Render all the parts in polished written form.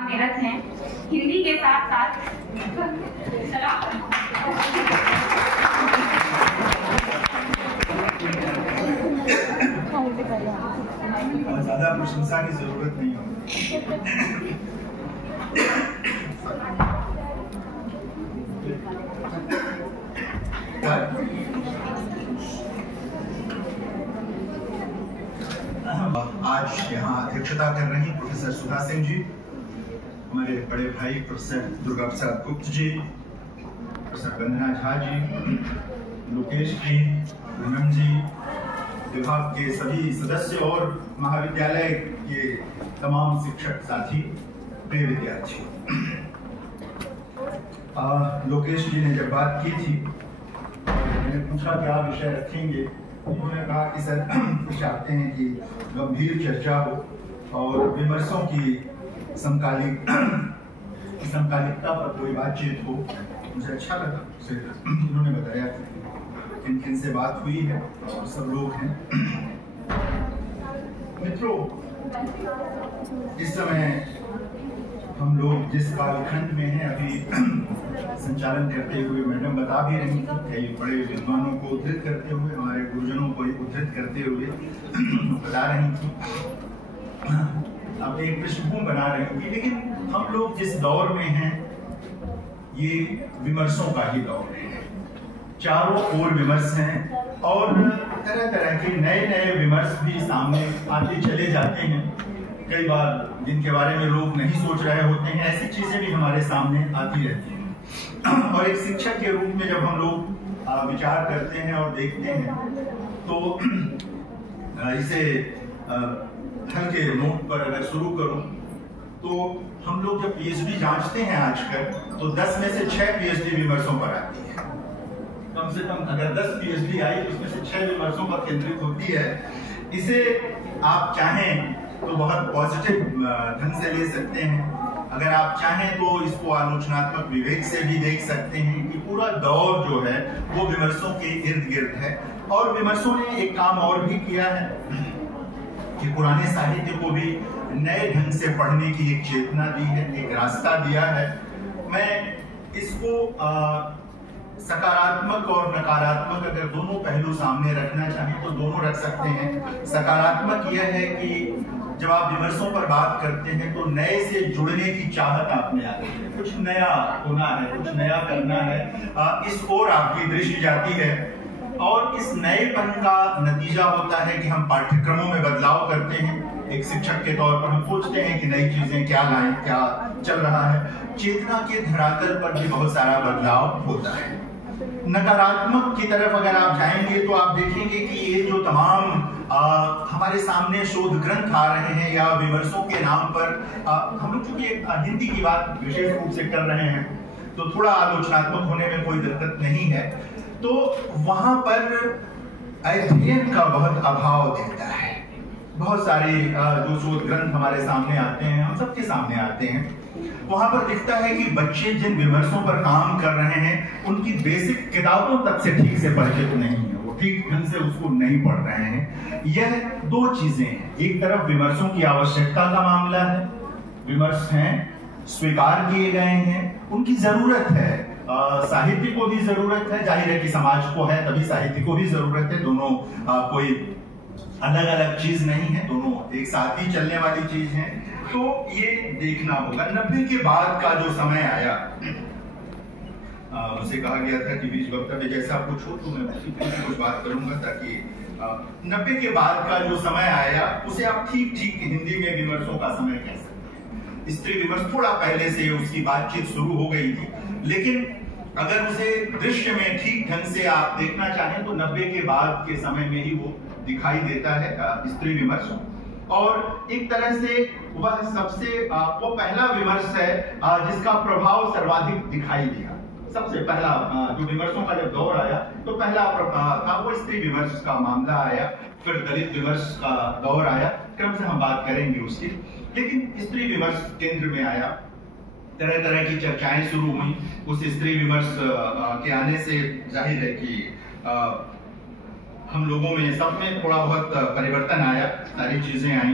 मेरठ हैं। हिंदी के साथ साथ ज्यादा प्रशंसा की जरूरत नहीं होगी। आज यहाँ अध्यक्षता कर रही प्रोफेसर सुधा सिंह जी, हमारे बड़े भाई प्रोफेसर दुर्गा प्रसाद गुप्त जी, प्रोफेसर वंदना झा जी, लोकेश जी, पूनम जी, विभाग के सभी सदस्य और महाविद्यालय के तमाम शिक्षक साथी, प्रिय विद्यार्थी। लोकेश जी ने जब बात की थी, मैंने पूछा क्या विषय रखेंगे, उन्होंने कहा कि सर कुछ चाहते हैं कि गंभीर चर्चा हो और विमर्शों की समकालिकता पर कोई बातचीत हो। मुझे अच्छा लगा, उन्होंने बताया किन किन से बात हुई है और सब लोग हैं। मित्रों, इस समय हम लोग जिस कालखंड में हैं, अभी संचालन करते हुए मैडम बता भी रही थी, कई बड़े विद्वानों को उद्धृत करते हुए, हमारे गुरुजनों को उद्धृत करते हुए बता रही थी, अब एक पृष्ठभूमि बना रही थी। लेकिन हम लोग जिस दौर में हैं, ये विमर्शों का ही दौर है। चारों ओर विमर्श हैं और तरह तरह के नए नए विमर्श भी सामने आते चले जाते हैं। कई बार जिनके बारे में लोग नहीं सोच रहे होते हैं, ऐसी चीजें भी हमारे सामने आती रहती हैं। और एक शिक्षक के रूप में जब हम लोग विचार करते हैं और देखते हैं, तो इसे हल्के नोट पर अगर शुरू करूं, तो हम लोग जब पीएचडी जांचते हैं आजकल, तो 10 में से 6 पीएचडी विमर्शों पर आती है। कम से कम अगर 10 पीएचडी आई, तो उसमें से 6 विमर्शों पर केंद्रित होती है। इसे आप चाहें तो बहुत पॉजिटिव ढंग से ले सकते हैं, अगर आप चाहें तो इसको आलोचनात्मक विवेक से भी देख सकते हैं कि पूरा दौर जो है वो विमर्शों के इर्द गिर्द है। और विमर्शों ने एक काम और भी किया है कि पुराने साहित्य को भी नए ढंग से पढ़ने की एक चेतना दी है, एक रास्ता दिया है। मैं इसको सकारात्मक और नकारात्मक अगर दोनों पहलू सामने रखना चाहें तो दोनों रख सकते हैं। सकारात्मक यह है कि जब आप विमर्शों पर बात करते हैं तो नए से जुड़ने की चाहत आप में आती है, कुछ नया होना है, कुछ नया करना है, इस ओर आपकी दृष्टि जाती है। और इस नएपन का नतीजा होता है कि हम पाठ्यक्रमों में बदलाव करते हैं। एक शिक्षक के तौर पर हम सोचते हैं कि नई चीजें क्या लाएं, क्या चल रहा है। चेतना के धरातल पर भी बहुत सारा बदलाव होता है। नकारात्मक की तरफ अगर आप जाएंगे तो आप देखेंगे कि ये जो तमाम हमारे सामने शोध ग्रंथ आ रहे हैं या विमर्शों के नाम पर, हम लोग चूंकि हिंदी की बात विशेष रूप से कर रहे हैं, तो थोड़ा आलोचनात्मक होने में कोई दिक्कत नहीं है। तो वहां पर अध्ययन का बहुत अभाव दिखता है। बहुत सारे जो शोध ग्रंथ हमारे सामने आते हैं, हम सबके सामने आते हैं, वहां पर दिखता है कि बच्चे जिन विमर्शों पर काम कर रहे हैं, उनकी बेसिक किताबों तक से ठीक से परिचित नहीं है, वो ठीक ढंग से उसको नहीं पढ़ रहे हैं। यह दो चीजें हैं। एक तरफ विमर्शों की आवश्यकता का मामला है, विमर्श हैं, स्वीकार किए गए हैं, उनकी जरूरत है, साहित्य को भी जरूरत है, जाहिर है कि समाज को है तभी साहित्य को भी जरूरत है। दोनों कोई अलग अलग चीज नहीं है, दोनों एक साथ ही चलने वाली चीज है। तो ये देखना होगा। 90 के बाद का जो समय आया, मुझे कहा गया था कि बीच वक्तव्य जैसा कुछ हो तो मैं उसी पर कुछ बात करूंगा, ताकि 90 के बाद का जो समय आया उसे आप ठीक ठीक हिंदी में विमर्शों का समय कह सकते हैं। स्त्री विमर्श थोड़ा पहले से उसकी बातचीत शुरू हो गई थी, लेकिन अगर उसे दृश्य में ठीक ढंग से आप देखना चाहें तो 90 के बाद के समय में ही वो दिखाई देता है स्त्री विमर्श। और एक तरह से वह सबसे वो पहला विमर्श है जिसका प्रभाव सर्वाधिक दिखाई दिया। सबसे पहला जो विमर्शों का जब दौर आया तो पहला था वो स्त्री विमर्श का मामला आया, फिर दलित विमर्श का दौर आया, क्रम से हम बात करेंगे उसकी। लेकिन स्त्री विमर्श केंद्र में आया, तरह तरह की चर्चाएं शुरू हुई। उस स्त्री विमर्श के आने से जाहिर है कि हम लोगों में सब में थोड़ा बहुत परिवर्तन आया, सारी चीजें आई।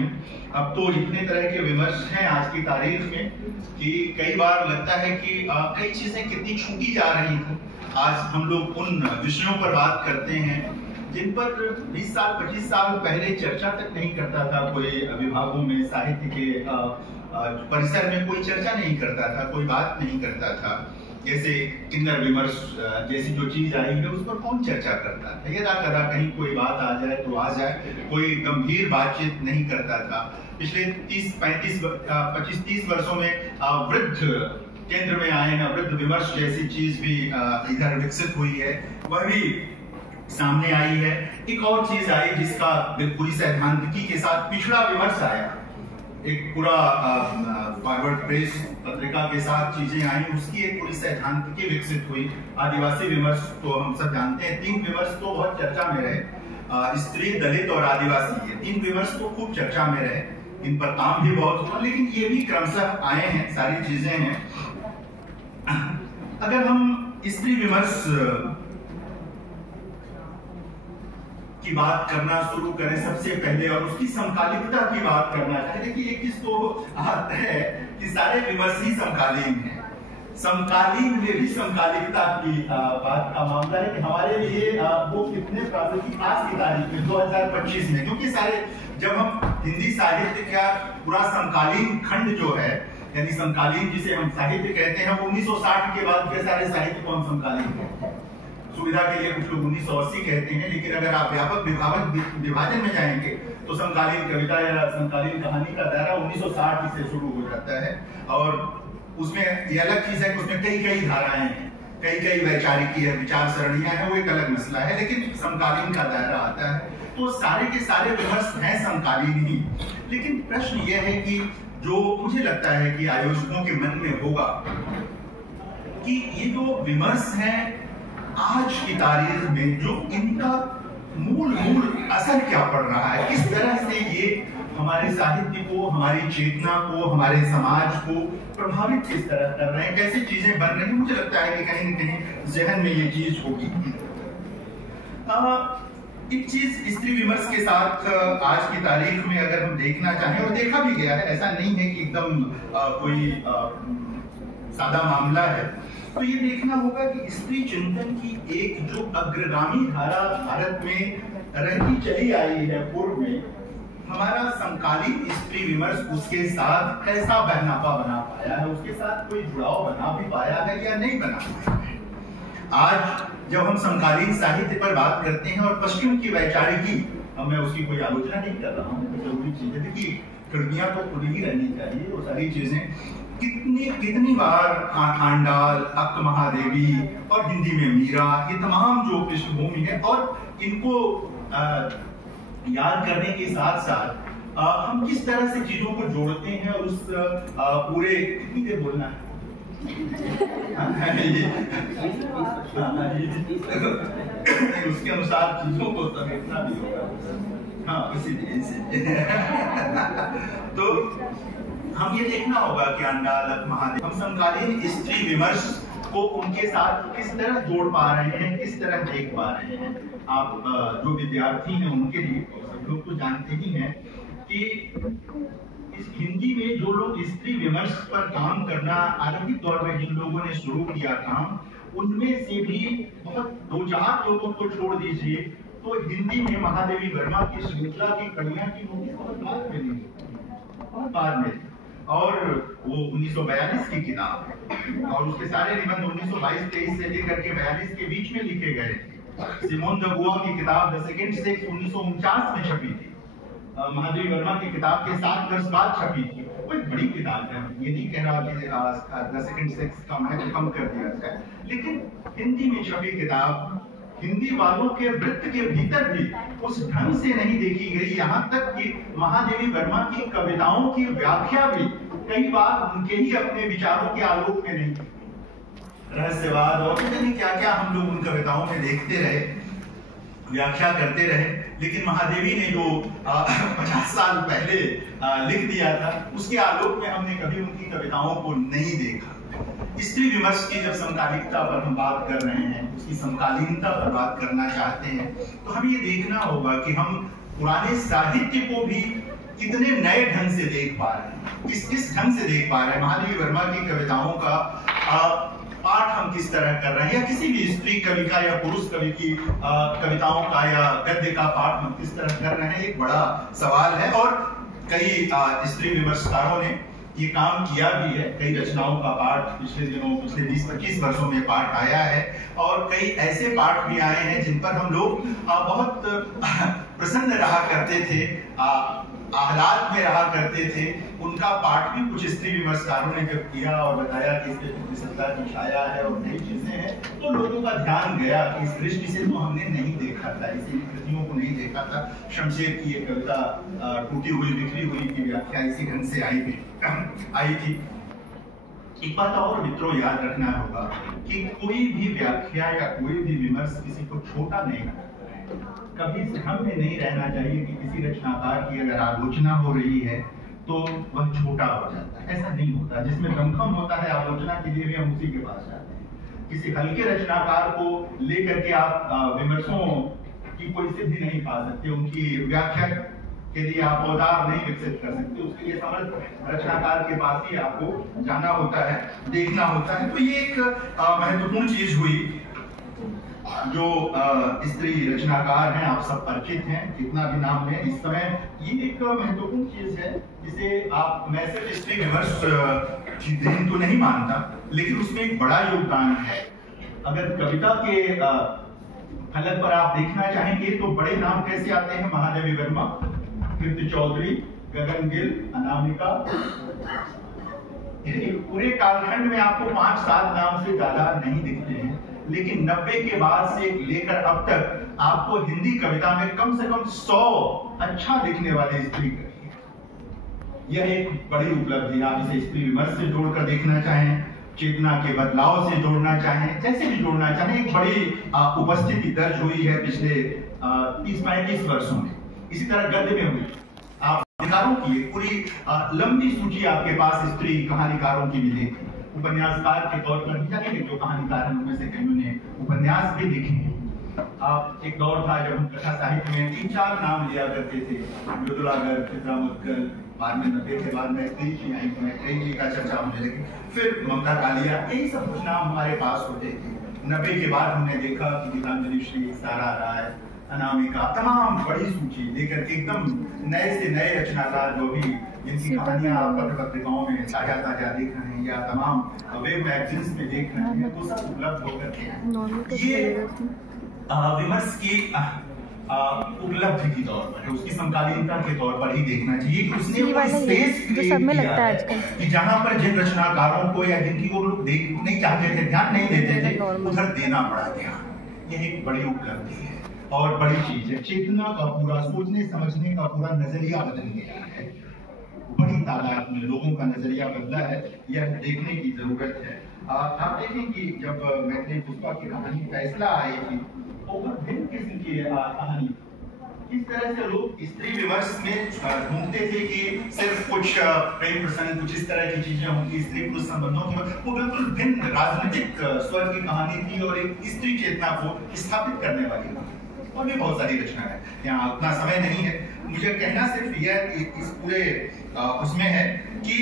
अब तो इतने तरह के विमर्श हैं आज की तारीख में कि कई बार लगता है कि कई चीजें कितनी छूटी जा रही थी। आज हम लोग उन विषयों पर बात करते हैं जिन पर 20 साल 25 साल पहले चर्चा तक नहीं करता था कोई, विभागों में साहित्य के परिसर में कोई चर्चा नहीं करता था, कोई बात नहीं करता था। जैसे किन्नर विमर्श जैसी जो चीज आई है उस पर कौन चर्चा करता था, यदा कदा कहीं कोई बात आ जाए तो आ जाए, कोई गंभीर बातचीत नहीं करता था। पिछले 25-30 वर्षों में वृद्ध केंद्र में आए हैं, वृद्ध विमर्श जैसी चीज भी इधर विकसित हुई है, वह भी सामने आई है। एक और चीज आई जिसका पूरी सैद्धांतिकी के साथ पिछड़ा विमर्श आया, एक पूरा फॉरवर्ड प्रेस पत्रिका के साथ चीजें आई, उसकी एक पूरी सैद्धांतिकी विकसित हुई। आदिवासी विमर्श तो हम सब जानते हैं, 3 विमर्श तो बहुत चर्चा में रहे, स्त्री, दलित और आदिवासी, ये 3 विमर्श तो खूब चर्चा में रहे, इन पर काम भी बहुत हुआ, लेकिन ये भी क्रमशः आए हैं, सारी चीजें हैं। अगर हम स्त्री विमर्श की बात करना शुरू करें सबसे पहले और उसकी समकालीनता की बात करना चाहिए, देखिए एक चीज तो आता है कि सारे विमर्श ही समकालीन हैं। समकालीन में भी समकालीनता की बात का मामला है कि हमारे लिए वो कितने प्रासंगिक आज की तारीख में 2025 में, क्योंकि सारे जब हम हिंदी साहित्य का पूरा समकालीन खंड जो है, यानी समकालीन जिसे हम साहित्य कहते हैं, 1960 के बाद के सारे साहित्य को हम समकालीन कहते हैं। सुविधा के लिए कुछ लोग 1980 कहते हैं, लेकिन अगर आप व्यापक विभाजन में जाएंगे तो समकालीन कविता या समकालीन कहानी का दायरा 1960 से शुरू हो जाता है। और उसमें ये अलग चीज है कि उसमें कई धाराएं हैं, कई वैचारिकी है, विचार सरणियां हैं, वो एक अलग मसला है, लेकिन समकालीन का दायरा आता है। तो सारे के सारे विमर्श हैं समकालीन ही। लेकिन प्रश्न यह है कि जो मुझे लगता है कि आयोजकों के मन में होगा कि ये जो विमर्श हैं आज की तारीख में, जो इनका मूल असर क्या पड़ रहा है, किस तरह से ये हमारे साहित्य को, हमारी चेतना को, हमारे समाज को प्रभावित किस तरह कर रहे हैं, कैसे चीजें बन रही हैं। मुझे लगता है कि कहीं न कहीं जहन में ये चीज होगी। एक चीज स्त्री विमर्श के साथ आज की तारीख में अगर हम देखना चाहें, और देखा भी गया है, ऐसा नहीं है कि एकदम कोई सादा मामला है, तो ये देखना होगा कि स्त्री चिंतन की एक जो अग्रगामी धारा भारत में रहती चली आई है पूर्व में, हमारा समकालीन स्त्री विमर्श उसके साथ कैसा बहनापा बना पाया है, उसके साथ कोई जुड़ाव बना भी पाया है या नहीं बना पाया है। आज जब हम समकालीन साहित्य पर बात करते हैं और पश्चिम की वैचारिकी, मैं उसकी कोई आलोचना नहीं कर रहा हूँ, जरूरी चीज है, देखिए खिड़कियां तो खुली ही रहनी चाहिए, वो सारी चीजें कितनी बार आंडाल, अक्क महादेवी और हिंदी में मीरा, ये तमाम जो पृष्ठभूमि है, और इनको याद करने के साथ साथ हम किस तरह से चीजों को जोड़ते हैं और उस पूरे, कितनी देर बोलना है उसके अनुसार चीजों को समेटना भी होगा। हाँ, इसीलिए तो हम ये देखना होगा कि अंडालक महादेव, हम समकालीन स्त्री विमर्श को उनके साथ किस तरह जोड़ पा रहे हैं, किस तरह देख पा रहे हैं। आप जो विद्यार्थी हैं उनके लिए, सब लोग तो जानते ही हैं कि इस हिंदी में जो लोग स्त्री विमर्श पर काम करना आरंभिक दौर में जिन लोगों ने शुरू किया काम, उनमें से भी बहुत 2-4 लोगों को छोड़ दीजिए तो हिंदी में महादेवी वर्मा की श्रृंखला की कड़ियां की मूवी बहुत बाद में ली, बहुत बाद में, और वो 1942 की किताब है और उसके सारे निबंध 1922-23 से लेकर के 42 के बीच में लिखे गए थे। सिमोन द बुआ की किताब द सेकंड सेक्स 1949 में छपी थी, महादेवी वर्मा की किताब के 7 वर्ष बाद छपी थी। वो एक बड़ी किताब है, ये नहीं कह रहा कि द सेकंड सेक्स का महत्व कम कर दिया जाए, लेकिन हिंदी में छपी किताब हिंदी वालों के वृत्त के भीतर भी उस ढंग से नहीं देखी गई, यहाँ तक कि महादेवी वर्मा की कविताओं की व्याख्या भी कई बार उनके ही अपने विचारों के आलोक में नहीं। रहस्यवाद और क्या क्या हम लोग उन कविताओं में देखते रहे, व्याख्या करते रहे, लेकिन महादेवी ने जो 50 साल पहले लिख दिया था, उसके आलोक में हमने कभी उनकी कविताओं को नहीं देखा। स्त्री विमर्श की जब समकालिकता पर हम बात कर रहे हैं, उसकी समकालीनता पर बात करना चाहते हैं, तो हमें ये देखना होगा कि हम पुराने साहित्य को भी कितने नए ढंग से देख पा रहे हैं, किस ढंग से देख पा रहे हैं। महादेवी वर्मा की कविताओं का पाठ हम किस तरह कर रहे हैं, या किसी भी स्त्री कवि का या पुरुष कवि की कविताओं का या गद्य का पाठ हम किस तरह कर रहे हैं, एक बड़ा सवाल है। और कई स्त्री विमर्शकारों ने ये काम किया भी है। कई रचनाओं का पाठ पिछले 20-25 वर्षों में पाठ आया है, और कई ऐसे पाठ भी आए हैं जिन पर हम लोग बहुत प्रसन्न रहा करते थे, आह्लाद में रहा करते थे। उनका पाठ भी कुछ स्त्री विमर्शकारों ने जब किया और बताया कि इसके प्रतिशतता की छाया है और नई चीजें हैं, तो लोगों का ध्यान गया कि इस दृष्टि से तो हमने नहीं देखा था, इसी कृतियों को नहीं देखा था। शमशेर की एक कविता टूटी हुई बिखरी हुई की व्याख्या इसी ढंग से आई थी। एक बात और मित्रों याद रखना होगा कि कोई भी व्याख्या या कोई भी विमर्श किसी को छोटा नहीं करता है। कभी इस भ्रम में नहीं रहना चाहिए कि किसी रचनाकार की अगर आलोचना हो रही है तो वह छोटा हो जाता है, ऐसा नहीं होता। जिसमें दमखम होता है आलोचना के लिए भी हम उसी के पास जाते हैं। किसी हल्के रचनाकार को लेकर के आप विमर्शों की कोई सिद्धि नहीं पा सकते, उनकी व्याख्या के लिए आप औजार नहीं विकसित कर सकते। उसके लिए समर्थ रचनाकार के पास ही आपको जाना होता है, देखना होता है। तो ये एक महत्वपूर्ण चीज हुई। जो स्त्री रचनाकार हैं, आप सब परिचित हैं, कितना भी नाम लें इस समय, ये एक महत्वपूर्ण चीज है जिसे आप, मैं सिर्फ स्त्री विमर्श की देन तो नहीं मानता, लेकिन उसमें एक बड़ा योगदान है। अगर कविता के फलक पर आप देखना चाहेंगे तो बड़े नाम कैसे आते हैं? महादेवी वर्मा, कीर्ति चौधरी, गगन गिल, अनामिका। पूरे कालखंड में आपको 5-7 नाम से ज्यादा नहीं दिखते हैं, लेकिन 90 के बाद से लेकर अब तक आपको हिंदी कविता में कम से कम 100 अच्छा लिखने वाले स्त्री कवि हैं। यह एक बड़ी उपलब्धि। आप इसे स्त्री विमर्श से जोड़कर देखना चाहें, चेतना के बदलाव से जोड़ना चाहें, जैसे भी जोड़ना चाहें, एक बड़ी उपस्थिति दर्ज हुई है पिछले 30-35 वर्षों में। इसी तरह गद्य में हुई। आप कहानिकारों की पूरी लंबी सूची आपके पास स्त्री कहानिकारों की मिलेगी। उपन्यासकार के तौर पर भी जानेंगे, जो कहानीकार हैं उनमें से कईयों ने उपन्यास भी लिखे हैं। आप एक दौर था जब हम कथा साहित्य में 3-4 नाम लिया करते थे, मृदुला गर्ग, चित्रा मुद्गल। बाद में 90 के बाद मैत्रेयी का चर्चा होने लगी, फिर ममता कालिया, यही सब कुछ नाम हमारे पास होते थे। 90 के बाद हमने देखा कि गीतांजलि श्री, सारा राय, अनामिका, तमाम बड़ी सूची लेकर के एकदम नए से नए रचनाकार जो भी जिनकी कहानियां आप पत्रिकाओं में ताजा देख रहे हैं या तमाम वेब मैगजीन्स में देख रहे हैं, वो सब उपलब्ध होकर के ये विमर्श की उपलब्धि के तौर पर, उसकी समकालीनता के तौर पर ही देखना चाहिए कि उसने वो स्पेस क्रिएट किया है कि जहां पर जिन रचनाकारों को या जिनकी वो लोग देख नहीं चाहते थे, ध्यान नहीं देते थे, उधर देना पड़ा ध्यान। यह एक बड़ी उपलब्धि है और बड़ी चीज है। चेतना का पूरा, सोचने समझने का पूरा नजरिया बदल गया है। बड़ी तादाद में लोगों का नजरिया बदला है, यह देखने की जरूरत है। आप देखें कि जब मैत्रेयी पुष्पा की कहानी फैसला आई थी, बहुत भिन्न किस्म की कहानी, किस तरह से लोग स्त्री विमर्श में ढूंढते थे कि सिर्फ कुछ प्रेम प्रसंग, कुछ इस तरह की चीजें होंगी, स्त्री पुरुष संबंधों की, वो बिल्कुल भिन्न राजनीतिक स्वर की कहानी थी और एक स्त्री चेतना को स्थापित करने वाली थी। और भी बहुत सारी रचना है, यहाँ उतना समय नहीं है। मुझे कहना सिर्फ यह इस पूरे उसमें है कि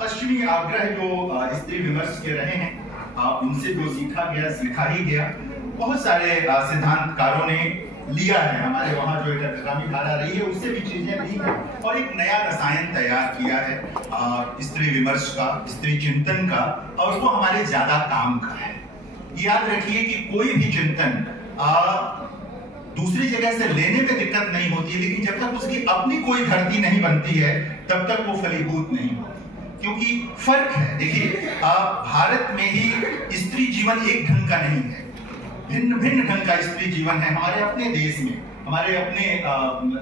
पश्चिमी आग्रह जो स्त्री विमर्श के रहे हैं, उनसे जो सीखा गया सीखा ही गया। बहुत सारे सिद्धांतकारों ने लिया है, हमारे वहाँ जो एक धारा रही है उससे भी चीजें ली है और एक नया रसायन तैयार किया है स्त्री विमर्श का, स्त्री चिंतन का, और वो हमारे ज्यादा काम का है। याद रखिए कि कोई भी चिंतन दूसरी जगह से लेने में दिक्कत नहीं होती, लेकिन जब तक उसकी अपनी कोई धरती नहीं बनती है तब तक वो फलीभूत नहीं होती, क्योंकि फर्क है। देखिए, भारत में ही स्त्री जीवन एक ढंग का नहीं है, भिन्न भिन्न ढंग का स्त्री जीवन है हमारे अपने देश में, हमारे अपने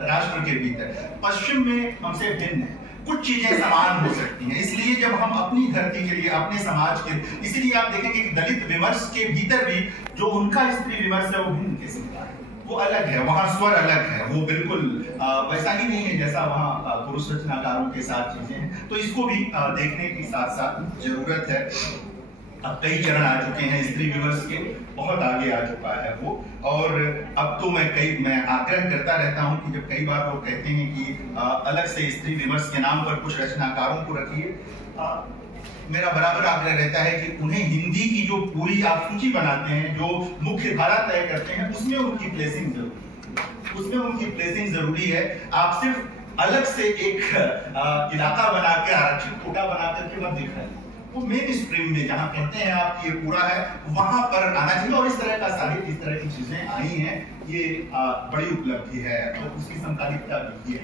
राष्ट्र के भीतर। पश्चिम में हमसे भिन्न है, कुछ चीजें समान हो सकती हैं। इसलिए जब हम अपनी धरती के लिए अपने समाज के, इसीलिए आप देखेंगे कि दलित विमर्श के भीतर भी जो उनका स्त्री विमर्श है वो भिन्न किस्म का है, वो अलग है, वहाँ स्वर अलग है, वो बिल्कुल वैसा ही नहीं है जैसा वहाँ पुरुष रचनाकारों के साथ चीजें हैं। तो इसको भी देखने की साथ साथ जरूरत है। अब कई चरण आ चुके हैं स्त्री विमर्श के, बहुत आगे आ चुका है वो। और अब तो मैं आग्रह करता रहता हूं कि जब कई बार लोग कहते हैं कि अलग से स्त्री विमर्श के नाम पर कुछ रचनाकारों को रखिए, मेरा बराबर आग्रह रहता है कि उन्हें हिंदी की जो पूरी आप सूची बनाते हैं, जो मुख्य धारा तय करते हैं, उसमें उनकी प्लेसिंग जरूरी है। आप सिर्फ अलग से एक इलाका बना के आरक्षित कोटा बना करके मत दिखाइए, वो मेन स्ट्रीम में जहाँ कहते हैं आप ये पूरा है वहां पर आना चाहिए। और इस तरह का साहित्य, इस तरह की चीजें आई हैं, ये बड़ी उपलब्धि है। तो उसकी समकालिकता भी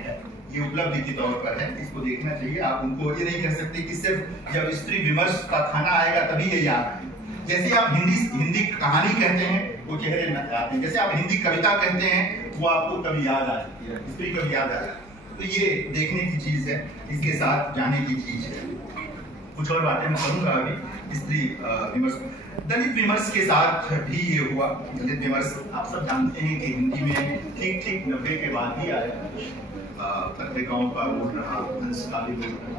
ये उपलब्धि के तौर पर है, इसको देखना चाहिए। आप उनको ये नहीं कह सकते कि सिर्फ जब स्त्री विमर्श का खाना आएगा तभी ये याद आए। जैसे आप हिंदी कहानी कहते हैं वो चेहरे न आते हैं, जैसे आप हिंदी कविता कहते हैं वो आपको कभी याद आ जाती है, स्त्री कभी याद आ जाती है। तो ये देखने की चीज है, इसके साथ जाने की चीज है। कुछ और बातें मैं करूंगा अभी स्त्री विमर्श। दलित विमर्श के साथ भी ये हुआ। दलित विमर्श आप सब जानते हैं कि हिंदी में ठीक 90 के बाद ही आया। पत्रिकाओं का बोल रहा,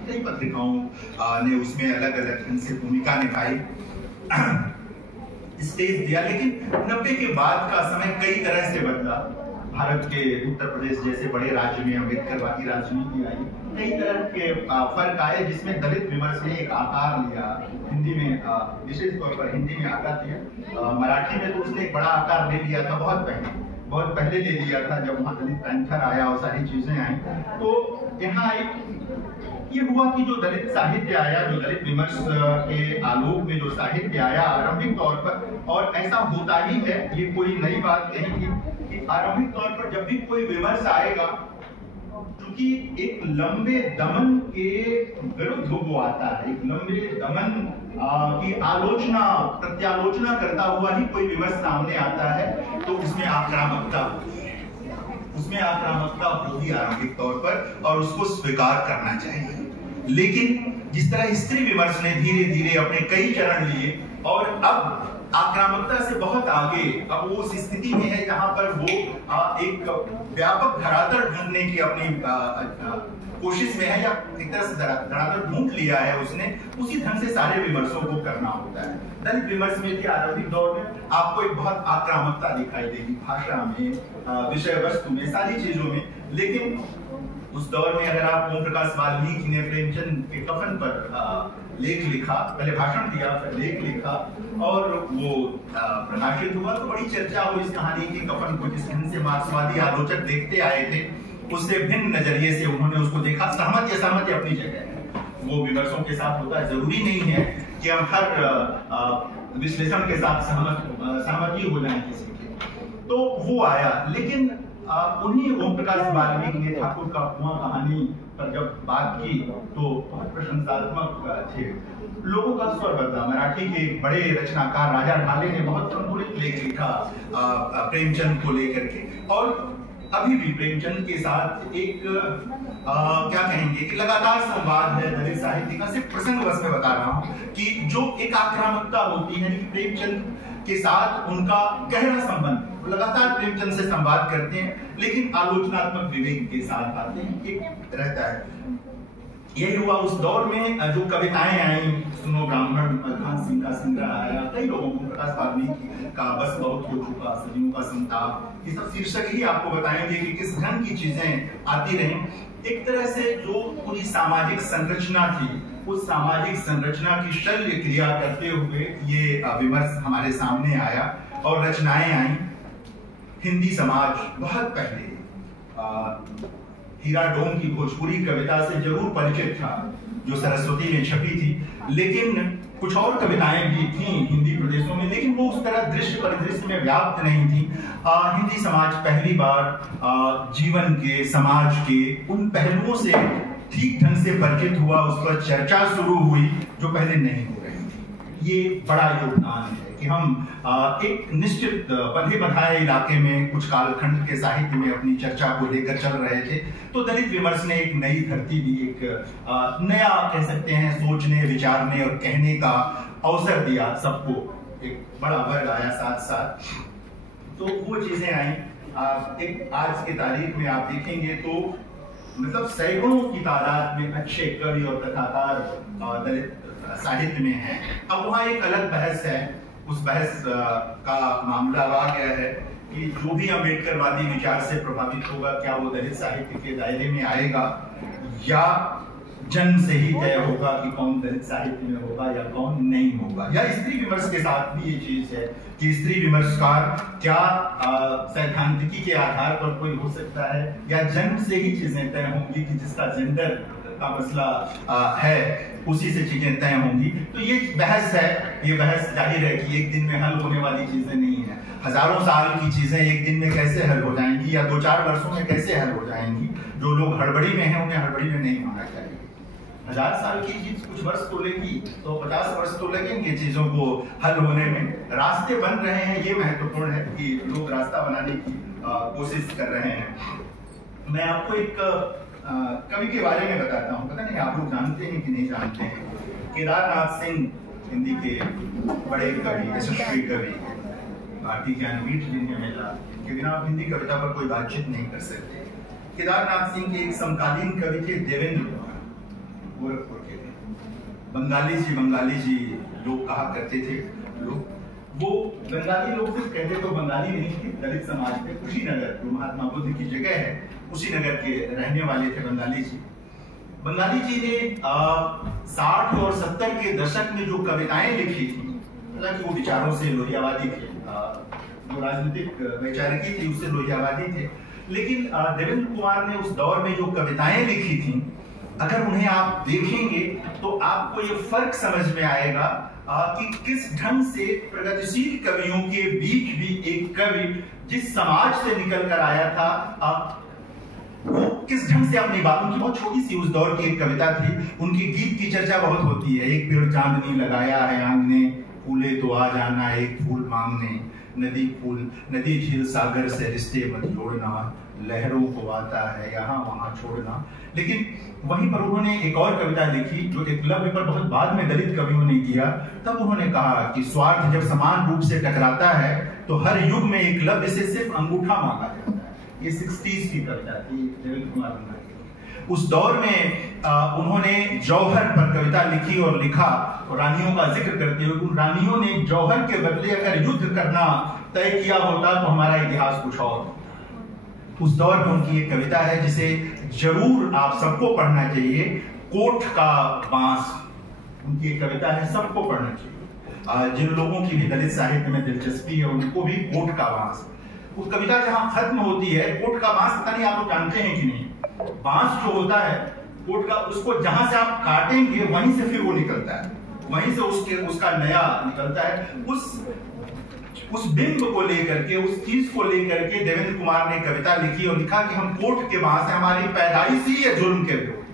कई पत्रिकाओं ने उसमें अलग अलग ढंग से भूमिका निभाई, स्टेज दिया। लेकिन 90 के बाद का समय कई तरह से बदला। भारत के उत्तर प्रदेश जैसे बड़े राज्य में अम्बेडकरवादी राजनीति आई, कई तरह के फर्क आए जिसमें दलित विमर्श ने एक आकार लिया। हिंदी में विशेष तौर पर हिंदी में आकार लिया, मराठी में तो उसने एक बड़ा आकार ले लिया था, बहुत पहले ले लिया था जब वहाँ दलित पैंथर आया और सारी चीजें आई। तो यहाँ ये हुआ कि जो दलित साहित्य आया, जो दलित विमर्श के आलोक में जो साहित्य आया आरंभिक तौर पर, और ऐसा होता ही है, ये कोई नई बात नहीं कि आरंभिक तौर पर जब भी कोई विमर्श आएगा, क्योंकि एक लंबे दमन के विरुद्ध वो आता है, एक लंबे दमन की आलोचना प्रत्यालोचना करता हुआ ही कोई विमर्श सामने आता है, तो उसमें आक्रामकता होगी आरंभिक तौर पर, और उसको स्वीकार करना चाहिए। लेकिन जिस तरह स्त्री विमर्श ने धीरे धीरे अपने कई चरण लिए और अब आक्रामकता से बहुत आगे, अब वो उस स्थिति में है जहां पर वो एक व्यापक धरातल ढूंढने की अपनी कोशिश में है, या एक तरह से धरातल ढूंढ लिया है उसने, उसी ढंग से सारे विमर्शों को करना होता है। दलित विमर्श में भी आरंभिक दौर में आपको एक बहुत आक्रामकता दिखाई देगी, भाषा में, विषय वस्तु में, सारी चीजों में। लेकिन उस दौर में अगर आप ओम प्रकाश वाल्मीकि ने प्रेमचंद के कफन पर लेख लिखा, पहले भाषण दिया फिर लेख लिखा और वो प्रकाशित हुआ, तो बड़ी चर्चा हुई इस कहानी की कफन को, जिस ढंग से मार्क्सवादी आलोचक देखते आए थे उससे भिन्न नजरिए से उन्होंने उसको देखा। सहमत या सहमति अपनी जगह है, वो विमर्शों के साथ होता है, जरूरी नहीं है कि हम हर विश्लेषण के साथ सहमति हो जाए किसी की। तो वो आया, लेकिन उन्हीं ओम प्रकाश वाल्मीकि ने ठाकुर का कुआं कहानी पर जब बात की तो बहुत प्रशंसात्मक थे, लोगों का स्वर बदला। मराठी के एक बड़े रचनाकार राजा ढाले ने बहुत संतुलित लेख लिखा प्रेमचंद को लेकर के, और अभी भी प्रेमचंद के साथ एक क्या कहेंगे कि लगातार संवाद है दलित साहित्य का। सिर्फ प्रसंगवश में बता रहा हूँ कि जो एक आक्रामकता होती है, प्रेमचंद के साथ उनका गहरा संबंध, लगातार प्रेमचंद से संवाद करते हैं लेकिन आलोचनात्मक विवेक के साथ आते हैं, एक रहता है। यही हुआ उस दौर में जो कविताएं आई, सुनो ब्राह्मण, मलखान सिंह का संग्रह आया, कई लोगों को, प्रकाश वाल्मीकि का बस बहुत हो चुका, सदियों का संताप, ये सब शीर्षक ही आपको बताएंगे कि किस ढंग की चीजें आती रही। एक तरह से जो पूरी सामाजिक संरचना थी, उस सामाजिक संरचना की शल्य क्रिया करते हुए ये विमर्श हमारे सामने आया और रचनाएं आई। हिंदी समाज बहुत पहले हीरा डोम की भोजपुरी कविता से जरूर परिचित था, जो सरस्वती में छपी थी, लेकिन कुछ और कविताएं भी थीं हिंदी प्रदेशों में, लेकिन वो उस तरह दृश्य परिदृश्य में व्याप्त नहीं थी। हिंदी समाज पहली बार जीवन के, समाज के उन पहलुओं से ठीक ढंग से परिचित हुआ, उस पर चर्चा शुरू हुई जो पहले नहीं हो रही थी। ये बड़ा योगदान है। कि हम एक निश्चित बंधे बंधाए इलाके में कुछ कालखंड के साहित्य में अपनी चर्चा को लेकर चल रहे थे, तो दलित विमर्श ने एक नई धरती दी, एक नया कह सकते हैं सोचने, विचारने और कहने का अवसर दिया सबको। एक बड़ा वर्ग आया साथ साथ, तो वो चीजें आई। एक आज की तारीख में आप देखेंगे तो मतलब सैकड़ों की तादाद में अच्छे कवि और कथाकार दलित साहित्य में हैं। अब वहाँ एक अलग बहस है, उस बहस का मामला आ गया है कि जो भी अम्बेडकरवादी विचार से प्रभावित होगा, क्या वो दलित साहित्य के दायरे में आएगा या जन्म से ही तय होगा कि कौन दलित साहित्य में होगा या कौन नहीं होगा। या स्त्री विमर्श के साथ भी ये चीज है कि स्त्री विमर्शकार क्या सैद्धांतिकी के आधार पर कोई हो सकता है या जन्म से ही चीजें तय होंगी कि जिसका जेंडर का मसला है उसी से चीजें तय होंगी। तो ये बहस है, ये बहस जाहिर है कि एक दिन में हल होने वाली चीजें नहीं है। हजारों साल की चीजें एक दिन में कैसे हल हो जाएंगी या 2-4 वर्षों में कैसे हल हो जाएंगी। जो लोग हड़बड़ी में हैं उन्हें हड़बड़ी में नहीं होना चाहिए। 1000 साल की चीज कुछ वर्ष तो लेगी, तो 50 वर्ष तो लगेंगे चीजों को हल होने में। रास्ते बन रहे हैं, ये महत्वपूर्ण है कि लोग रास्ता बनाने की कोशिश कर रहे हैं। मैं आपको एक कवि के बारे में बताता हूँ, पता नहीं आप लोग जानते हैं कि नहीं जानते हैं। केदारनाथ सिंह हिंदी के बड़े कवि, यशस्वी कवि, भारतीय ज्ञानपीठ जिन्हें मिला, इनके बिना आप हिंदी कविता पर कोई बातचीत नहीं कर सकते। केदारनाथ सिंह के एक समकालीन कवि थे देवेंद्र कुमार, गोरखपुर के थे। बंगाली जी लोग कहा करते थे लोग। वो बंगाली लोग सिर्फ कहते तो बंगाली नहीं थे, दलित समाज थे। कुशीनगर जो महात्मा बुद्ध की जगह है, कुशीनगर के रहने वाले थे बंगाली जी। बंगाली जी ने 60 और 70 के दशक में जो कविताएं लिखी थी, हालांकि वो विचारों से लोहियावादी थे, जो राजनीतिक वैचारिकी थी उससे लोहियावादी थे, लेकिन देवेंद्र कुमार ने उस दौर में जो कविताएं लिखी थी, अगर उन्हें आप देखेंगे तो आपको ये फर्क समझ में आएगा कि किस ढंग से प्रगतिशील कवियों के बीच भी एक कवि जिस समाज से निकल कर आया था, वो किस ढंग से अपनी बातों की बहुत छोटी सी उस दौर की एक कविता थी। उनके गीत की चर्चा बहुत होती है। एक पेड़ चांदनी लगाया है आंगने, फूले तो आ जाना एक फूल मांगने, नदी झील सागर से रिश्ते मत जोड़ना, लहरों को आता है यहाँ वहां छोड़ना। लेकिन वहीं पर उन्होंने एक और कविता लिखी जो एकलव्य पर बहुत बाद में दलित कवियों ने किया। तब उन्होंने कहा कि स्वार्थ जब समान रूप से टकराता है तो हर युग में एकलव्य से सिर्फ अंगूठा मांगा जाता है। ये 60s की कविता थी देवेंद्र कुमार की। उस दौर में उन्होंने जौहर पर कविता लिखी और लिखा, और रानियों का जिक्र करते हुए उन रानियों ने जौहर के बदले अगर युद्ध करना तय किया होता तो हमारा इतिहास कुछ और। उस दौर में उनकी एक कविता है जिसे जरूर आप सबको पढ़ना चाहिए, कोठ का बांस। उनकी एक कविता है, सबको पढ़ना चाहिए। जिन लोगों की भी दलित साहित्य में दिलचस्पी है उनको भी कोठ का बांस। उस कविता जहां खत्म होती है, कोठ का बांस पता नहीं आप लोग जानते हैं कि नहीं। बांस जो होता है कोठ का, उसको जहां से आप काटेंगे वहीं से फिर वो निकलता है, वहीं से उसका नया निकलता है। उस बिंब को लेकर के, उस चीज को लेकर के देवेंद्र कुमार ने कविता लिखी और लिखा कि हम कोठ के बांस है, हमारी पैदाइश ही है जुल्म के विरुद्ध।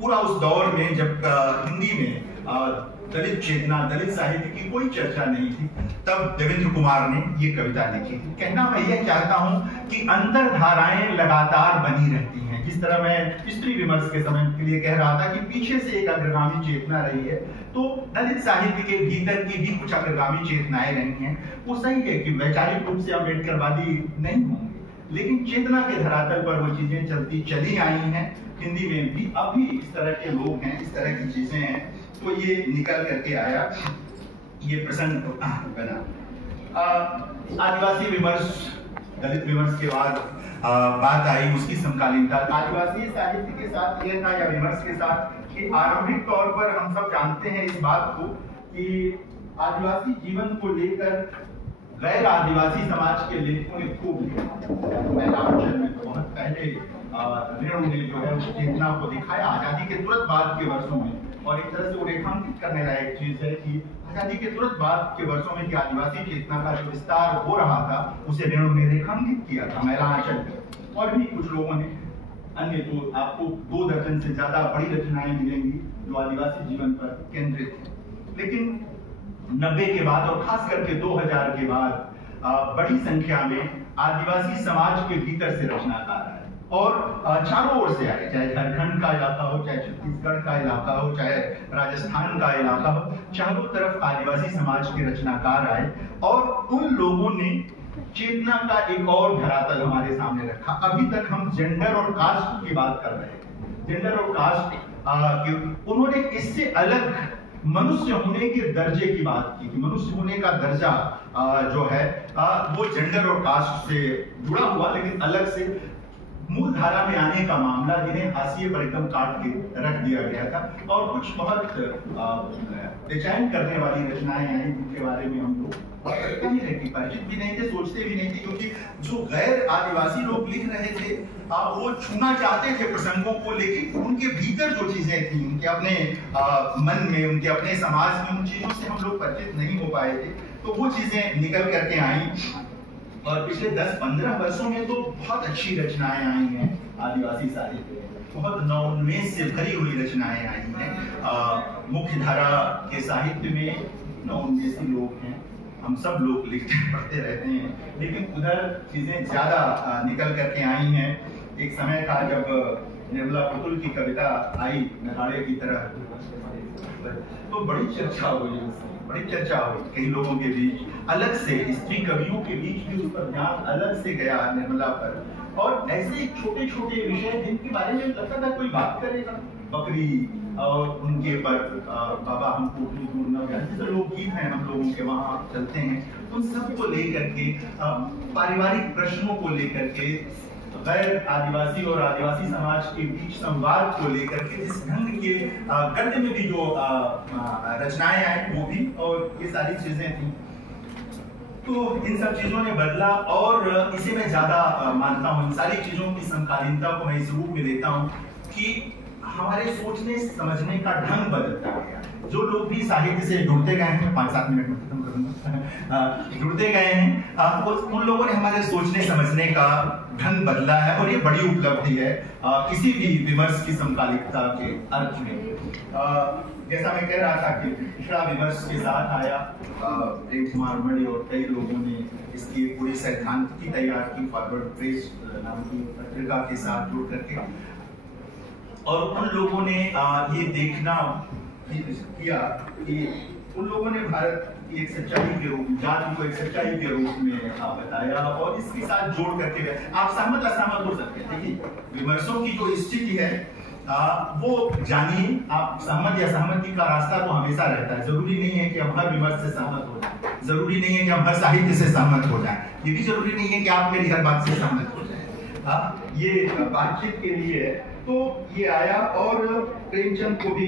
पूरा उस दौर में जब हिंदी में दलित चेतना, दलित साहित्य की कोई चर्चा नहीं थी, तब देवेंद्र कुमार ने ये कविता लिखी थी। कहना मैं यह चाहता हूं कि अंतरधाराएं लगातार बनी रहती हैं। जिस तरह मैं स्त्री विमर्श के समय के लिए कह रहा था कि पीछे से एक अग्रगामी चेतना रही है, तो दलित साहित्य के भीतर की भी कुछ अग्रगामी चेतनाएं रही हैं। वो सही है कि वैचारिक रूप से अम्बेडकरवादी नहीं होंगे, लेकिन चेतना के धरातल पर वो चीजें चलती चली आई हैं। हिंदी में भी अभी इस तरह के लोग हैं, इस तरह की चीजें हैं, तो ये निकल करके आया, ये प्रसंग बना। आदिवासी विमर्श, दलित विमर्श के बाद बात आई उसकी समकालीनता। आदिवासी साहित्य के साथ ये था, या विमर्श के साथ, कि आरंभिक तौर पर हम सब जानते हैं इस बात को कि आदिवासी जीवन को लेकर गैर आदिवासी समाज के लेखकों ने खूब लिखा। मैलांचल में तो बहुत पहले रेणु ने जो है उस चेतना को दिखाया आजादी के तुरंत बाद के वर्षों में, और एक तरह से वो रेखांकित करने लायक चीज है कि आजादी के तुरंत बाद के वर्षों में कि आदिवासी चेतना का जो विस्तार हो रहा था उसे रेणु ने रेखांकित किया था मैलांचल में। और भी कुछ लोगों ने अन्य, तो आपको 2 दर्जन से ज्यादा बड़ी रचनाएं मिलेंगी जो आदिवासी जीवन पर केंद्रित है। लेकिन 90 के बाद और खास करके 2000 के बाद बड़ी संख्या में आदिवासी समाज के भीतर से रचनाकार आए और चारों ओर से आए, चाहे झारखंड का इलाका हो, चाहे छत्तीसगढ़ का इलाका हो, चाहे राजस्थान का इलाका हो, चारों तरफ आदिवासी समाज के रचनाकार आए और उन लोगों ने चेतना का एक और धरातल हमारे सामने रखा। अभी तक हम जेंडर और कास्ट की बात कर रहे हैं, जेंडर और कास्ट उन्होंने इससे अलग मनुष्य होने के दर्जे की बात की कि मनुष्य होने का दर्जा जो है वो जेंडर और कास्ट से जुड़ा हुआ, लेकिन अलग से मूल धारा में आने का मामला जिन्हें हाशिए पर एकदम काट के रख दिया गया था। और कुछ बहुत बेचैन करने वाली रचनाएं आई जिनके बारे में हम लोग नहीं रहती, परिचित भी नहीं थे, सोचते भी नहीं थे, क्योंकि जो गैर आदिवासी लोग लिख रहे थे वो छूना चाहते थे प्रसंगों को, लेकिन उनके भीतर जो चीजें थी, उनके अपने मन में, उनके अपने समाज में, उन चीजों से हम लोग परिचित नहीं हो पाए थे, तो वो चीजें निकल करके आई। और पिछले 10-15 वर्षों में तो बहुत अच्छी रचनाएं आई हैं आदिवासी साहित्य में, बहुत नवोन्मेष से भरी हुई रचनाएं आई हैं। मुख्य धारा के साहित्य में नवोन्मेषी लोग हैं, हम सब लोग लिखते पढ़ते रहते हैं, लेकिन उधर चीजें ज्यादा निकल करके आई हैं। एक समय था जब निर्मला पुतुल की कविता आई नगाड़े की तरह, तो बड़ी चर्चा हुई, बड़ी चर्चा हुई कई लोगों के बीच, अलग से स्त्री कवियों के बीच भी उस पर ध्यान अलग से गया निर्मला पर। और ऐसे छोटे छोटे विषय जिनके बारे में लगता था कोई बात करेगा, बकरी और उनके पर बाबा हमको दूर न गया, जैसे लोकगीत हैं हम लोगों के वहाँ चलते हैं, उन सबको लेकर के पारिवारिक प्रश्नों को लेकर के, गैर आदिवासी और आदिवासी समाज के बीच संवाद को लेकर के जिस ढंग के गद्य में भी जो रचनाएं आई वो भी, और ये सारी चीजें थी। तो इन सब चीजों ने बदला और इसे मैं ज्यादा मानता हूँ, इन सारी चीजों की समकालीनता को मैं इस रूप में लेता हूँ कि हमारे सोचने समझने का ढंग बदलता गया। जो लोग भी साहित्य से जुड़ते गए हैं, 5-7 मिनट में खत्म करूंगा, जुड़ते गए हैं, उन लोगों ने हमारे सोचने समझने का ढंग बदला है और ये बड़ी उपलब्धि है किसी भी विमर्श की समकालिकता के अर्थ में। जैसा मैं कह रहा था कि पिछड़ा विमर्श के साथ आया प्रेम कुमार मणि और कई लोगों ने इसकी पूरी सैद्धांतिकी तैयार की, फॉरवर्ड प्रेस नाम की पत्रिका के साथ जुड़ करके, और उन लोगों ने ये देखना किया कि उन लोगों ने भारत की एक सच्चाई के रूप में, जाति को एक सच्चाई के रूप में बताया और इसके साथ जोड़ करके आप सहमत असहमत हो सकते हैं। देखिए विमर्शों की जो स्थिति है वो जानिए, आप सहमत या सहमति का रास्ता तो हमेशा रहता है। जरूरी नहीं है कि हम हर विमर्श से सहमत हो जाए, जरूरी नहीं है कि हम हर साहित्य से सहमत हो जाए, ये भी जरूरी नहीं है कि आप मेरी हर बात से सहमत हो जाए। ये बातचीत के लिए है। तो ये आया और प्रेमचंद को भी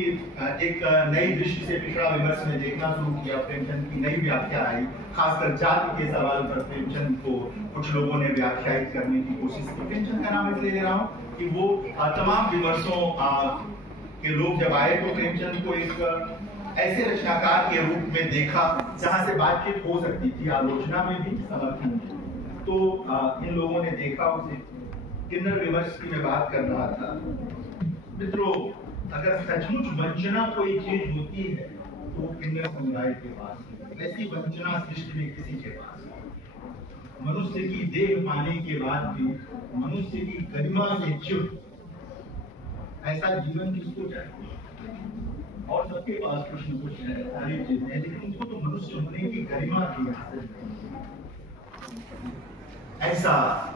एक नई दृष्टि से पिछड़ा विमर्श में देखना शुरू किया। प्रेमचंद की नई व्याख्या आई, खासकर जाति के सवाल पर प्रेमचंद को कुछ लोगों ने व्याख्यायित करने की कोशिश की। प्रेमचंद का नाम इसलिए ले रहा हूँ कि वो तमाम विमर्शों के लोग जब आए तो प्रेमचंद को एक ऐसे रचनाकार के रूप में देखा जहां से बातचीत हो सकती थी, आलोचना में भी, समर्थन में। तो इन लोगों ने देखा उसे। किन्नर विमर्श की मैं बात कर रहा था। मित्रों, अगर सचमुच वंचना कोई चीज होती है तो किन्नर समुदाय के पास, ऐसी वंचना सृष्टि में किसी के पास। मनुष्य की देह पाने के बाद भी मनुष्य की गरिमा से च्युत ऐसा जीवन किसको चाहिए? और सबके पास कुछ न कुछ है, सारी चीजें, लेकिन उनको तो मनुष्य होने की गरिमा की हासिल है। ऐसा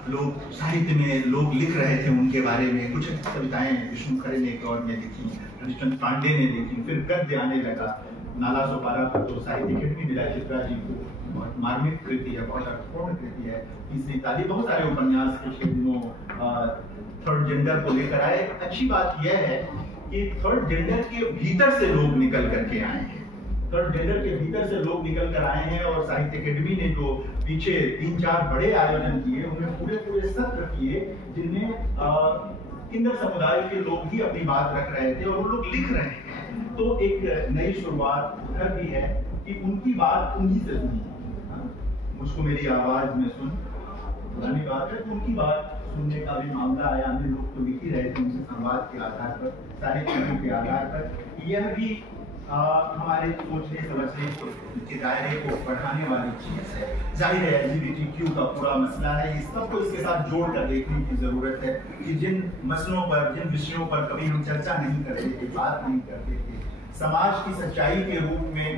लोग साहित्य में लोग लिख रहे थे उनके बारे में। कुछ कविताएं विष्णु खरे ने एक और में लिखी, हरिश्चंद्र पांडे ने लिखी, फिर गद्य आने लगा। नाला सोपारा पर तो साहित्य अकेडमी मिला चित्रा जी को, बहुत मार्मिक कृति है, बहुत अर्थपूर्ण कृति है। तीसरी ताली, बहुत सारे उपन्यास पिछले दिनों थर्ड जेंडर को लेकर आए। अच्छी बात यह है कि थर्ड जेंडर के भीतर से लोग निकल करके आए हैं, थर्ड जेंडर के भीतर से लोग निकल कर आए हैं। और साहित्य अकेडमी ने जो पीछे 3-4 बड़े आयोजन किए, उन्हें पूरे सत्र किए जिनमें किन्नर समुदाय के लोग भी अपनी बात रख रहे थे और वो लोग लिख रहे हैं। तो एक नई शुरुआत उधर भी है कि उनकी बात उन्हीं से सुनी। मुझको मेरी आवाज में सुन, पुरानी बात है, उनकी बात सुनने का भी मामला आया। अन्य लोग तो लिख ही रहे थे उनसे संवाद के आधार पर, सारे चीजों के आधार पर। यह भी हमारे सोचने समझने के दायरे को बढ़ाने वाली चीज है। जाहिर है LGBTQ का पूरा मसला है, इस सबको इसके साथ जोड़ कर देखने की जरूरत है कि जिन मसलों पर, जिन विषयों पर कभी हम चर्चा नहीं करते थे, बात नहीं करते थे, समाज की सच्चाई के रूप में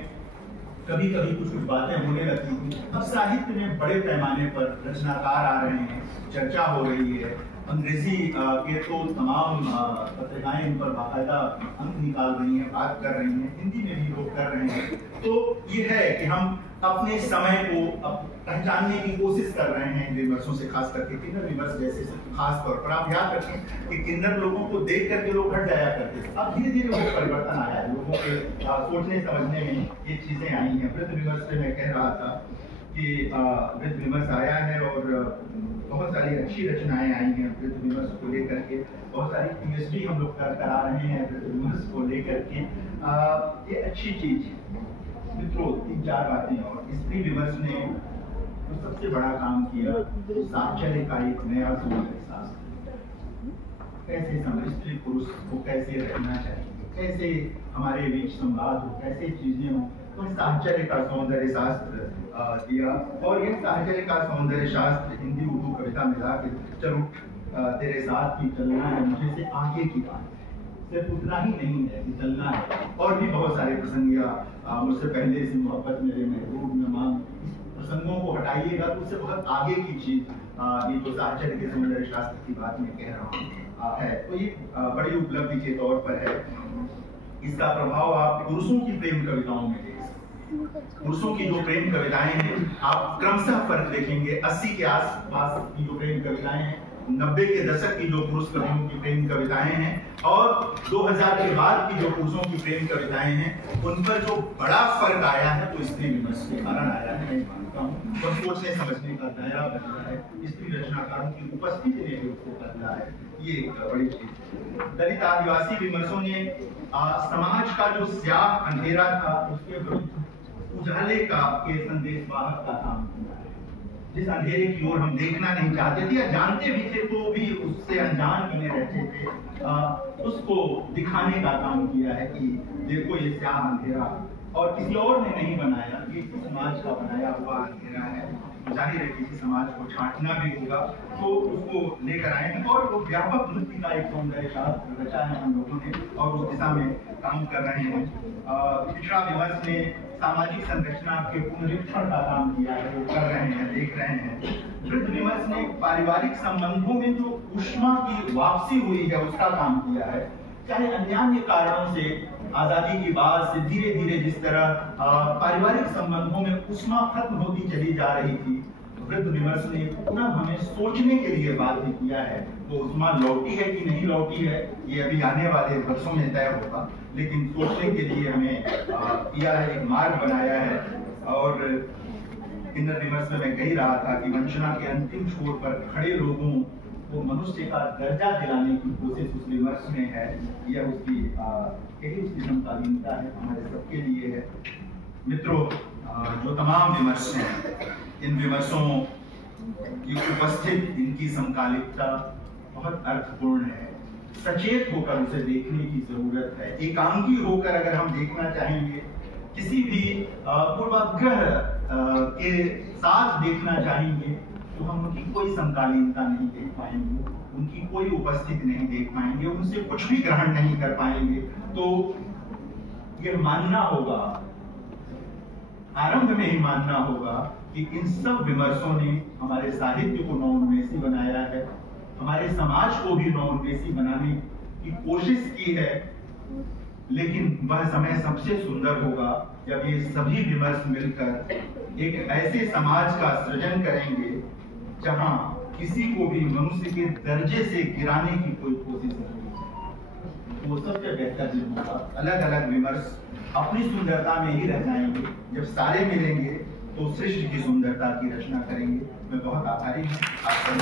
कभी कभी कुछ बातें होने लगती थी, अब साहित्य में बड़े पैमाने पर रचनाकार आ रहे हैं, चर्चा हो रही है। अंग्रेजी के तो तमाम पत्रिकाएं इन पर बाकायदा अंक निकाल रही हैं, बात कर रही हैं, हिंदी में भी लोग कर रहे हैं। तो ये है कि हम अपने समय को पहचानने की कोशिश कर रहे हैं इन विमर्शों से, खास करके किन्नर विमर्श जैसे खास तौर पर। आप याद रखें कि किन्नर लोगों को देख करके लोग हट जाया करते थे, अब धीरे धीरे वो परिवर्तन आया है, लोगों के सोचने समझने में ये चीजें आई हैं। वृद्ध विमर्श से मैं कह रहा था कि वृद्ध विमर्श आया है और बहुत सारी अच्छी रचनाएं आई हैं वृद्ध विमर्श को लेकर के, बहुत सारी PhD हम लोग करा रहे हैं वृद्ध विमर्श को लेकर के। ये अच्छी चीज है। मित्रों, 3-4 बातें और। स्त्री विमर्श ने जो सबसे बड़ा काम किया, साक्षर का एक नया सौंदर्य शास्त्र, कैसे स्त्री पुरुष को कैसे रहना चाहिए, कैसे हमारे बीच संवाद हो, कैसे चीजें हो, तो साहचर्य का सौंदर्य शास्त्र दिया। और ये साहचर्य का सौंदर्य शास्त्र हिंदी उर्दू कविता मिला के चलो तेरे साथ ही चलना है, मुझे से आगे की बात सिर्फ उतना ही नहीं है कि चलना है, और भी बहुत सारे प्रसंग या मुझसे पहले से मोहब्बत मेरे महबूब मेहमान, प्रसंगों को हटाइएगा तो उससे बहुत आगे की चीज ये जो साहचर्य के सौंदर्य शास्त्र की बात मैं कह रहा हूँ है। तो ये बड़ी उपलब्धि के तौर पर है। इसका प्रभाव आप पुरुषों की प्रेम कविताओं में देख सकते हैं। पुरुषों की जो प्रेम कविताएं हैं, आप क्रमशः फर्क देखेंगे। 80 के आसपास की जो प्रेम कविताएं हैं, 90 के दशक की जो पुरुष कवियों की प्रेम कविताएं हैं, और 2000 के बाद की जो पुरुषों की प्रेम कविताएं हैं, उन पर जो बड़ा फर्क आया है वो स्त्री विमर्श के कारण आया है, मैं मानता हूँ। और सोचने समझने का दायरा बदला है, स्त्री रचनाकारों की उपस्थिति ने भी उसको बदला है, ये एक बड़ी चीज। दलित आदिवासी विमर्शों ने समाज का जो स्याह अंधेरा था उसके विरुद्ध उजाले का के संदेश वाहक का काम किया है। जिस अंधेरे की ओर हम देखना नहीं चाहते थे या जानते भी थे तो भी उससे अनजान बने रहते थे, उसको दिखाने का काम किया है कि देखो ये स्याह अंधेरा, और किसी और ने नहीं बनाया, ये समाज का बनाया हुआ अंधेरा है। जाहिर है किसी समाज को छांटना भी होगा तो उसको लेकर आएंगे, और वो व्यापक वृत्ति का एक सौंदर्य शास्त्र रचा है हम लोगों ने, और उस दिशा में काम कर रहे हैं। पिछड़ा विमर्श ने सामाजिक संरचना के पुनरीक्षण का काम किया है, वो कर रहे हैं, देख रहे हैं। वृद्ध विमर्श ने पारिवारिक संबंधों में जो ऊष्मा की वापसी हुई है उसका काम किया है। चाहे अन्य कारणों से आजादी के बाद से धीरे धीरे जिस तरह पारिवारिक संबंधों में ऊष्मा खत्म होती चली जा रही थी, वृद्ध विमर्श ने पुनः हमें सोचने के लिए बाध्य किया है। वो ऊष्मा लौटी है कि नहीं लौटी है ये अभी आने वाले वर्षों में तय होगा, लेकिन सोचने के लिए हमें किया है, एक मार्ग बनाया है। और किन्नर विमर्श में मैं कह रहा था कि वंचना के अंतिम छोर पर खड़े लोगों को मनुष्य का दर्जा दिलाने की कोशिश उस विमर्श में है। यह उसकी यही उसकी समकालीनता है, हमारे सबके लिए है। मित्रों, जो तमाम विमर्श हैं, इन विमर्शों की उपस्थित इनकी समकालिकता बहुत अर्थपूर्ण है। सचेत होकर उसे देखने की जरूरत है। एकांगी होकर अगर हम देखना चाहेंगे, किसी भी पूर्वाग्रह के साथ देखना चाहेंगे, तो हम उनकी कोई समकालीनता नहीं देख पाएंगे, उनकी कोई उपस्थिति नहीं देख पाएंगे, उनसे कुछ भी ग्रहण नहीं कर पाएंगे। तो ये मानना होगा, आरंभ में ही मानना होगा कि इन सब विमर्शों ने हमारे साहित्य को नवोन्मेषी बनाया है, हमारे समाज को भी नवोन्मेषी बनाने की कोशिश की है। लेकिन वह समय सबसे सुंदर होगा जब ये सभी विमर्श मिलकर एक ऐसे समाज का सृजन करेंगे जहां किसी को भी मनुष्य के दर्जे से गिराने की कोई कोशिश नहीं है। वो सबसे बेहतर दिन होगा। अलग अलग विमर्श अपनी सुंदरता में ही रह जाएंगे, जब सारे मिलेंगे तो सृष्टि की सुंदरता की रचना करेंगे। मैं बहुत आभारी हूँ आप सभी।